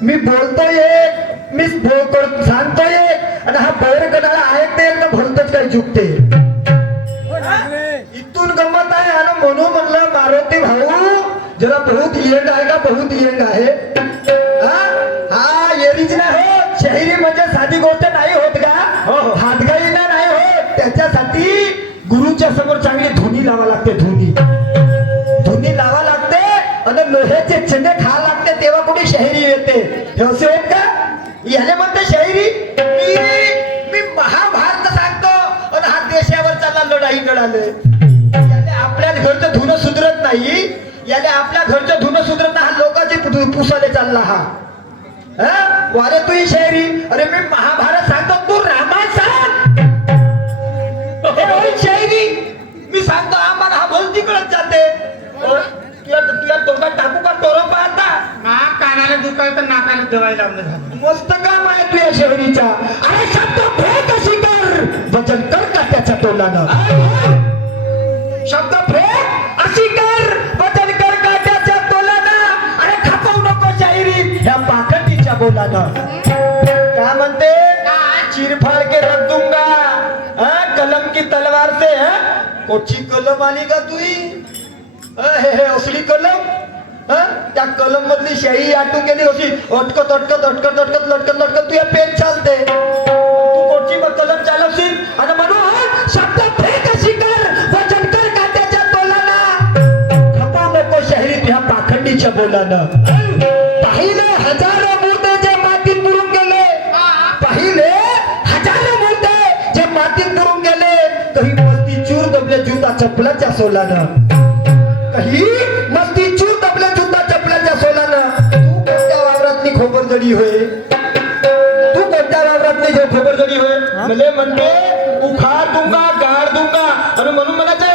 मी बोलतोय एक, मी सांगतोय एक, आणि हा बैर कणाला ऐकते ना भलतच काही चुकते. इथून गंमत आहे आणि म्हणून म्हणलं मारुती भाऊ जरा बहुत यंग आहे का, बहुत यंग आहे. हा येरीच नाही हो, शहरी म्हणजे साधी गोष्ट नाही होत का, हातगाईना नाही होत. त्याच्यासाठी गुरुच्या समोर चांगली धुनी लावा लागते, धुनी लावा लागते आणि लोह्याचे चणे खा लागते, तेव्हा कुठे शहरी येते. हे असे होत का, याने म्हणते शहरी. मी महाभारत सांगतो आणि हा देशावर चालला लढाई लढाले. याने आपल्या घरचं धुणं सुधरत नाही, याने आपल्या घरचं धुणं सुधरत नाही, हा लोकांची पुसाले चालला हा. वारे तू ही शहरी, अरे मी महाभारत सांगतो तू रामायण सांग. शहरी मी सांगतो आम्हाला हा भलती कळत जाते. तुला तोंडात टाकू का टोरं पाहता, कानाला दुखायला तर नाकाला दवाई लावलं झालं. मस्त काम आहे तुझ्या शहरीचा. अरे शब्द फेक अशी कर, वचन कर का त्याच्या तोंडानं. शब्द फेक अशी कर, वचन कर का त्याच्या तोंडानं. अरे खपवू नको शाहिरी ह्या पाखंडीच्या बोलानं. काय म्हणते, चिरफाड़ के रख दूंगा कलम की तलवार से. कोची कलम आली का तुई, हे असली कलम. त्या कलम मधली शाई आटून गेली होती, अटकत अटकत अटकत अटकत लटकत लटकत तुझ्या पेन चालते. तू कोणची मग कलम चालवशील आणि म्हणून शब्द फेक अशी कर, वचन कर का त्याच्या तोलाना. खपा नको शहरी ह्या पाखंडीच्या बोलानं. पाहिले हजारो मुर्दे जे मातीत बुडून गेले, पाहिले हजारो मुर्दे जे मातीत बुडून गेले, काही मस्ती चूर दबले जुता चपलाच्या सोलानं. काही मस्ती चूर दबले जुता चपलाच्या सोलानं. तू कोणत्या वावरातली खोबरजडी होय, तू कोणत्या वावरातली जो खोबरजडी होय. मले म्हणते उखाड़ दूंगा गाड़ दूंगा आणि म्हणून म्हणायचं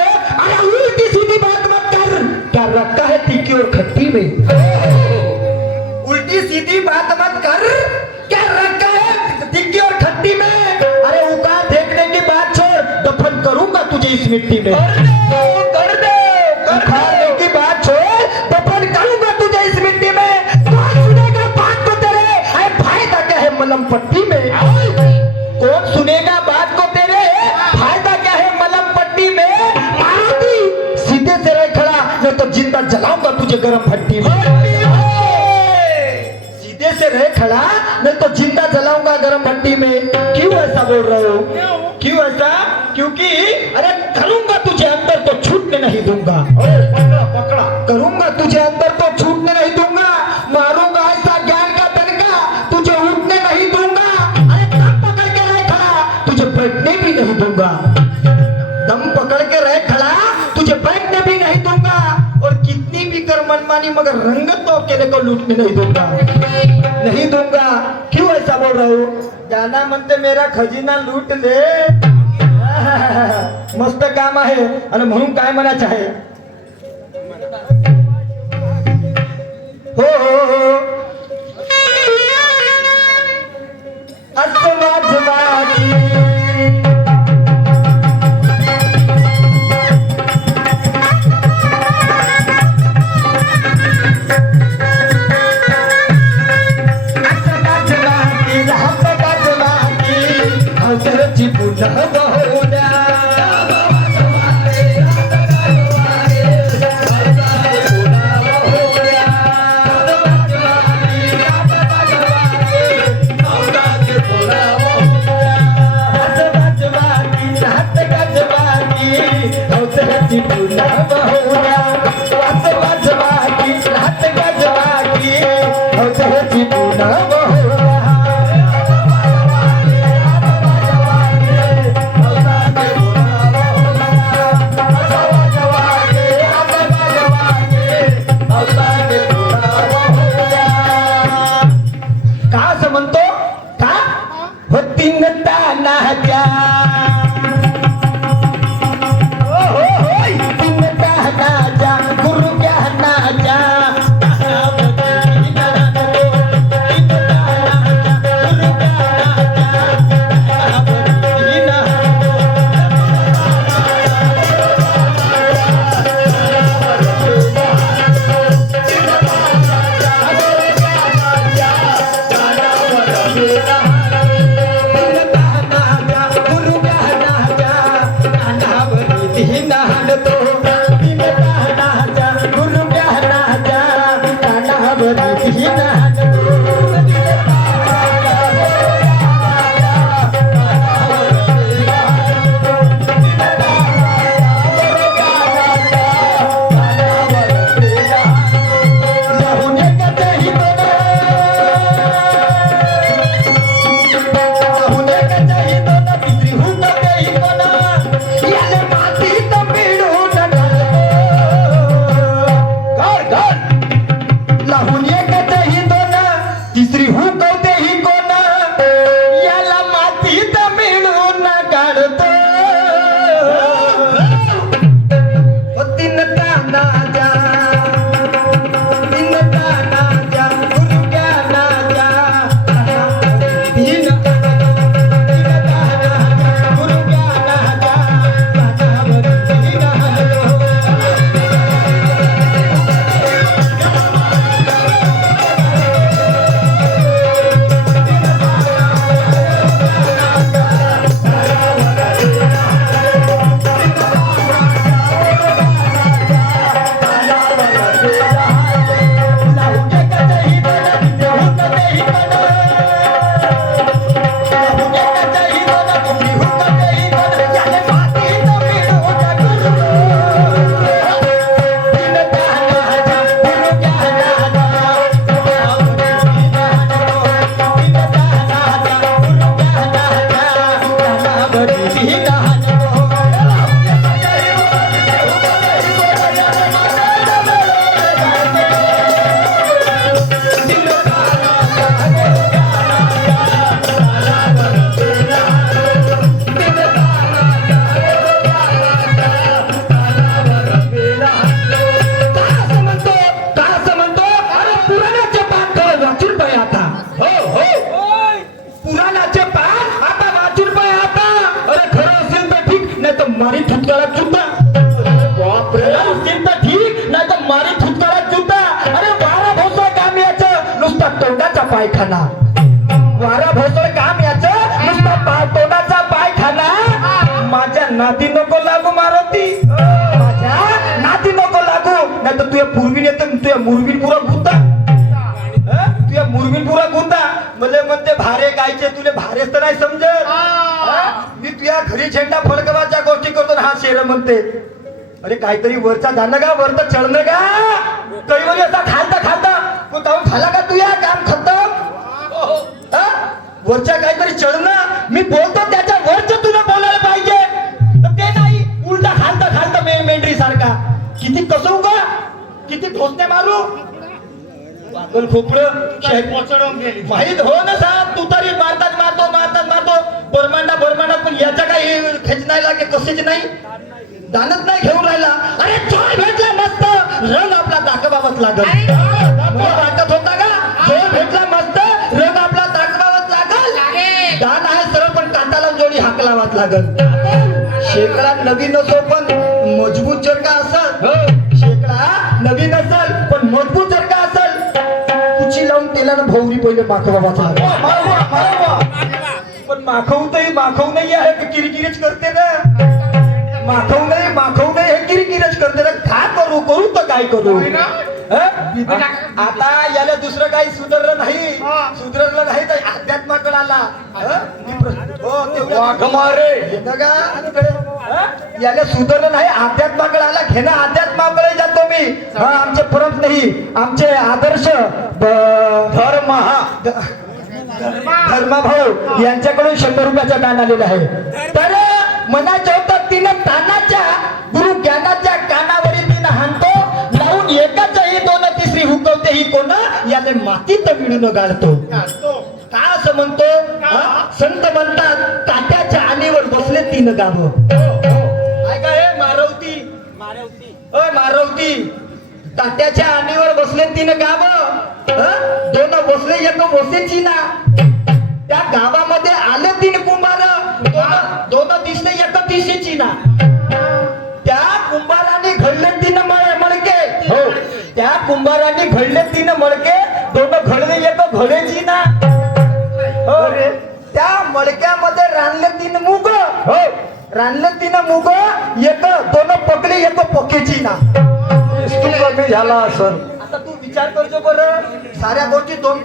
अरे उलटी सीधी बात मत कर, क्या रखा है तीखी और खट्टी में. उल्टी सीधी बात मत कर, क्या रखा है तीखी और खट्टी में. अरे उखाड़ फेंकने की बात छोड़, दफन करूंगा तुझे इस मिट्टी में. कर दे उखाड़ने की बात छोड़, दफन करूंगा तुझे इस मिट्टी में. कौन सुनेगा बात को तेरे, अरे फायदा क्या है मलम पट्टी में. कौन सुनेगा बात को तेरे, फायदा क्या है मलम पट्टी में. मारुति सीधे से रह खड़ा, नहीं तो जिंदा जलाऊंगा तुझे गरम भट्टी में. सीधे से रह खड़ा, नहीं तो जिंदा जलाऊंगा गरम भट्टी में. क्यों ऐसा बोल रहे हो, क्यों ऐसा, क्योंकि अरे करूंगा तुझे अंदर तो छूटने नहीं दूंगा. पकड़ा करूंगा तुझे अंदर तो छूटने नहीं दूंगा. मारूंगा ऐसा ज्ञान का तनका, तुझे उठने नहीं दूंगा. अरे दम पकड़ के रह खड़ा, तुझे बैठने भी नहीं दूंगा. दम पकड़ के रह खड़ा, तुझे बैठने भी नहीं दूंगा. और कितनी भी कर मनमानी, मगर रंगत तो अकेले को लूटने नहीं दूंगा, नहीं दूंगा. क्यों ऐसा बोल रहा हूँ, जाना म्हणते मेरा खजिना लूट ले. मस्त काम आहे आणि म्हणून काय म्हणायचं आहे. हो हो हो अस्माजमाची हौसल्याची पुन्हा बहुल्या. हौसल्याची पुन्हा बहुल्या, वाजवाकी रात गाजवाकी, हौसल्याची पुन्हा बहुल्या. गुरु ज्ञानाच्या तिसरी हुकवते ही कोण याला मातीत मिळून काढतो तीन तानाच्या गुरुज्ञानाच्या तीन गुरुज्ञानाच्या मारी थुतकाळात जुता बापरे असेल तर ठीक नाही तर मारी थुतकाळात जुता अरे वारा भोसळ काम याचं नुसता तोंडाचा पायखाना वारा भोसळ काम याचं नुसता तोंडाचा पायखाना माझ्या नाती नको लागू मारुती माझ्या नाती नको लागू नाही तर तुझ्या पूर्वीने तर तुझ्या मुरबीन पुरा गुंता तुझ्या मुरबीन पुरा गुंता मले म्हणते भारे गायचे तुले भारेच तर नाही समजत मी तुझ्या घरी झेंडा फडकवाच्या गोष्टी करतो हा शेर म्हणते अरे काहीतरी वरचा जाणं का वरचं चढणं का कैवरी असा खालता तो जाऊन झाला का तुझ्या काम खतम वरच्या काहीतरी चढणं मी बोलतो त्याच्या वरच तुला बोलायला पाहिजे तर ते नाही उलटा खालता मेंढरी सारखा किती कसं का किती ठोसणे मारू पागल खोपडं माहित हो ना साहेब तू तरी मारतो बरमांडा पण याच्या काही खेच नाही लागे कसेच नाही दानच नाही घेऊन राहिला अरे जोर भेटला मस्त रंग आपला दाखवावाच लागल मला वाटत होता का जोर भेटला मस्त रंग आपला दाखवावाच लागल दान आहे सरळ पण काटाला जोडी हाकलावाच लागल शेकडा नवीन असो पण मजबूत जर का असल शेकडा नवीन असल पण मजबूत जर का असल कुची लावून तेलानं भोवरी पहिले माखवावाचा पण माखवू नाही आहे किरकिरीच करते ना माखवू नाही हे किरकिरच करते ना काय करू तर काय करू आता याला दुसरं काही सुधारलं नाही तर अध्यात्माकडे आला याला सुधारलं नाही अध्यात्माकडे आला घेणं अध्यात्माकडे जातो मी आमचे परत नाही आमचे आदर्श धर्मा भाऊ यांच्याकडून 100 रुपयाचा दान आलेला आहे तर मनाचं होतं तिनं तानाच्या गुरु ज्ञानाच्या कानावरी तिनं हाणतो लावून एकाचही दोन तिसरी हुकवते ही कोण याने मातीत मिळून गाळतो का असं म्हणतो संत म्हणतात ताट्याच्या आलीवर बसले 3 गाव ऐका हे मारवती ताट्याच्या आणीवर बसले 3 गाव 2 बसले 1 बसेची ना त्या गावामध्ये आले 3 कुंभार 2 दिसले 1 दिसेची ना त्या कुंभाराने घडले 3 मळके हो त्या कुंभाराने घडले 3 मळके 2 घडले 1 घडेची ना हो त्या मळक्यामध्ये रानले 3 मुग हो रानले 3 मुग 1 2 पकले 1 पकेची ना कमी झाला सर आता तू विचार करतो बरं साऱ्या गोष्टी 2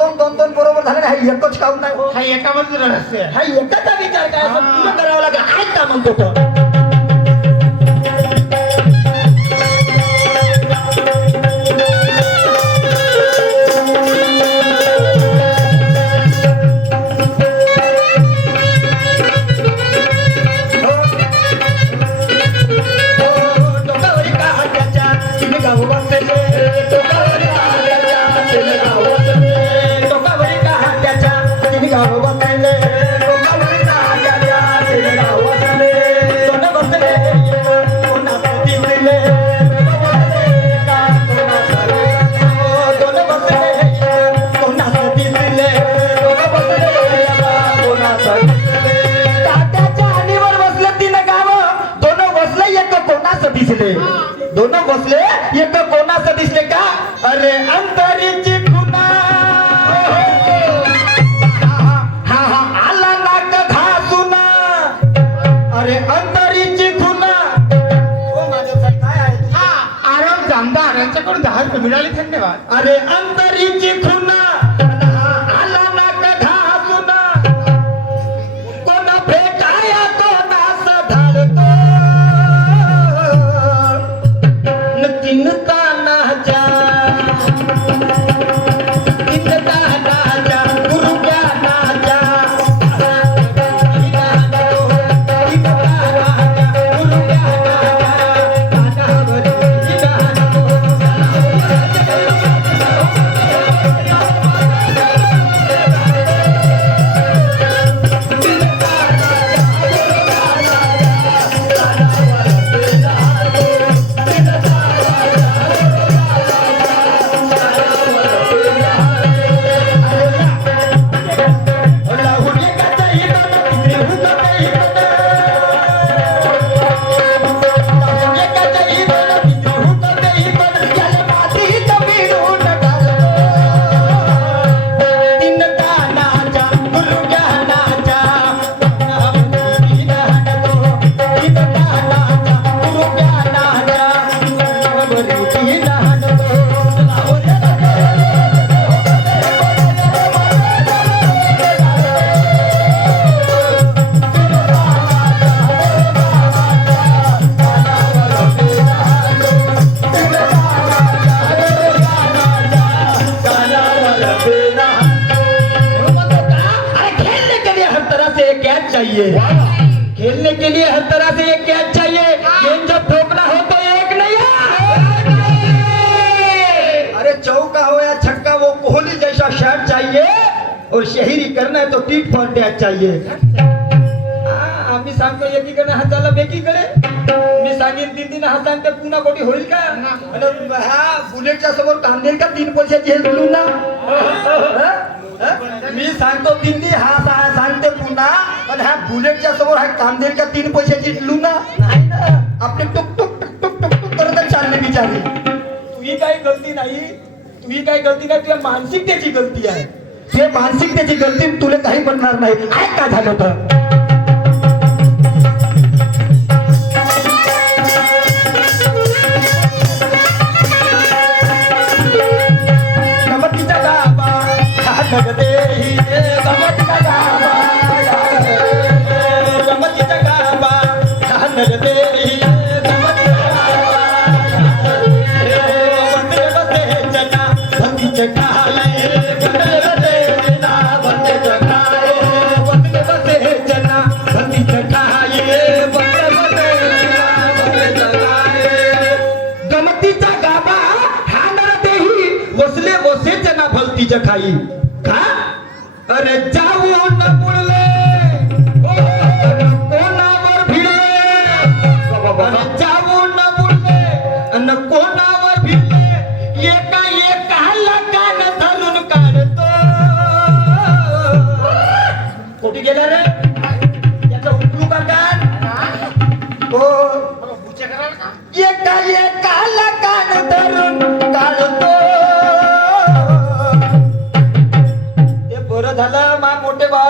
बरोबर झाले हा एकच काम नाही हो हा एकामध्ये रहस्य हा एकाचा विचार काय असं तुला करावं लागेल आज का म्हणतो तो टोकावरी का दिसले दोन बसले एक कोणाचं दिसले का अरे अंतरीची खुना हा हा आला नाक घासूना अरे अंतरीची खुना हो माझ्यासाठी काय आहे हा आराम जामदार यांच्याकडून 10 रुपये मिळाले धन्यवाद. अरे अंतरीची खुना आला नाक घासूना कोणा भेटाया कोणास धाडतो न चिंता नाच्या चिंता नाच्या गुरुग्या नाच्या चाहिए खेलने के लिए हर तरह से एक कैच चाहिए गेंद जब ठोकना हो तो एक नहीं अरे चौका हो या छक्का वो कोहली जैसा शॉट चाहिए और शहरी करना है तो टीट फॉर टैच चाहिए आम्ही सांगतो एकीकडे हाताला बेकीकडे मी सांगेन 3 हाताने ते पुन्हा कोटी होईल का आणि हा बुलेटच्या समोर कांदेल का 3 पैशाची हे बोलून ना मी सांगतो 3 हा सांगते पुन्हा पण ह्या बुलेटच्या समोर हा कांदेल का 3 पैशाची लुना नाही ना आपले टुक टुक टुक टुक टुक टुक करत चालले बिचारी तुझी काही गलती नाही तुझ्या मानसिकतेची गलती आहे ते मानसिकतेची गलती तुला काही म्हणणार नाही काय झालं होतं खाई का अरे जाऊ न बुडले कोणावर भिडले जाऊ न बुडले न कोणावर भिडले एका कान धरून काढतो कुठे गेला रे याचा उठलू का कान हो एका कान धरून काढतो बरं झालं मा मोठे बाबा